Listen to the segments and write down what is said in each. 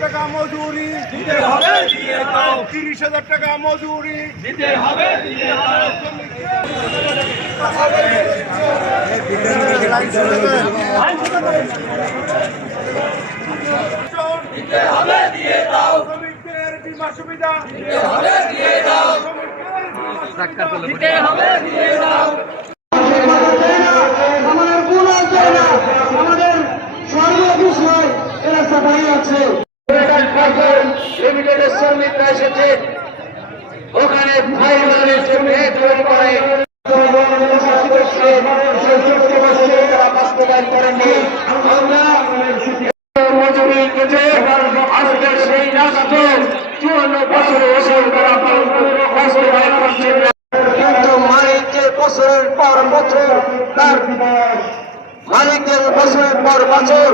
টাকা মজুরি দিতে হবে, 30,000 টাকা মজুরি দিতে হবে, দিতে হবে, দিয়ে দাও শ্রমিকদের বীমা সুবিধা দিতে হবে, দিয়ে দাও দিতে হবে, দিয়ে দাও। আমাদের গুণ আছে না, আমাদের সর্ববিষয় এরা সবাই আছে। লিমিটেডের শ্রমিকরা এসেছে, ওখানে ফাইনালের জন্য তৈরি করে তারা বাস্তবায়ন করেননি। আমরা মজুরি কেটে আজকে সেই রাষ্ট্র 54 বছরে ওষুধ করা বাস্তবায়ন করছে, কিন্তু মালিককে বছরের পর বছর তার মালিকদের বছরের পর বছর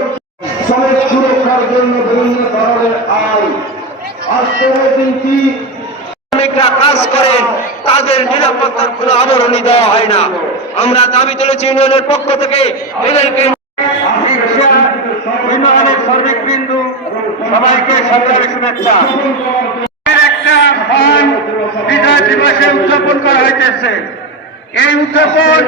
শ্রমিক সুরক্ষার জন্য বিভিন্ন ধরনের আইন শ্রমিকরা কাজ করেন, তাদের নিরাপত্তার কোনো আবরণী দেওয়া হয় না। আমরা দাবি তুলেছি ইউনিয়নের পক্ষ থেকে এদেরকে ইউনিয়নের শ্রমিক বিন্দু সবাইকে সংগ্রামী শুভেচ্ছা। একটা ফান্ড বিজয় দিবসে উদযাপন করা হইতেছে। এই উদযাপন